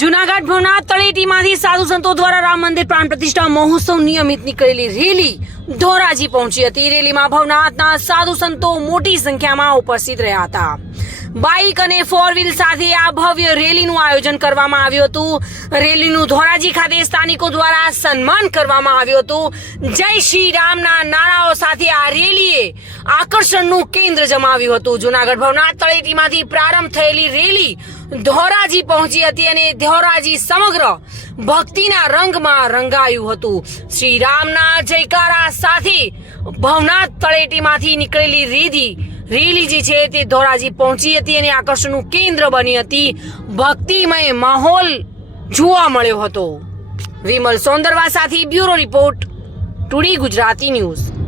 જુનાગઢ ભવનાથ તળેટીમાંથી સાધુ સંતો દ્વારા રામ મંદિર પ્રાણ પ્રતિષ્ઠા મહોત્સવ નિયમિત નીકળેલી રેલી ધોરાજી પહોંચી હતી. રેલીમાં ભવનાથના સાધુ સંતો મોટી સંખ્યામાં ઉપસ્થિત રહ્યા હતા. બાઇક અને ફોર વ્હીલ સાથે આ ભવ્ય રેલીનું આયોજન કરવામાં આવ્યું હતું. રેલીનું ધોરાજી ખાતે સ્થાનિકો દ્વારા સન્માન કરવામાં આવ્યું હતું. જય શ્રી રામના નારાઓ સાથે આ રેલીએ આકર્ષણનું કેન્દ્ર જમાવ્યું હતું. જુનાગઢ ભવનાથ તળેટીમાંથી પ્રારંભ થયેલી રેલી ધોરાજી પહોંચી હતી અને ધોરાજી સમગ્ર ભક્તિના રંગમાં રંગાયું હતું. શ્રી રામના જયકારા સાથે ભવનાથ તળેટીમાંથી નીકળેલી રીધી, રેલી જે છે તે ધોરાજી પહોંચી હતી અને આકર્ષણનું કેન્દ્ર બની હતી. ભક્તિમય માહોલ જોવા મળ્યો હતો. વિમલ સોંદરવા સાથે બ્યુરો રિપોર્ટ, ટુડી ગુજરાતી ન્યૂઝ.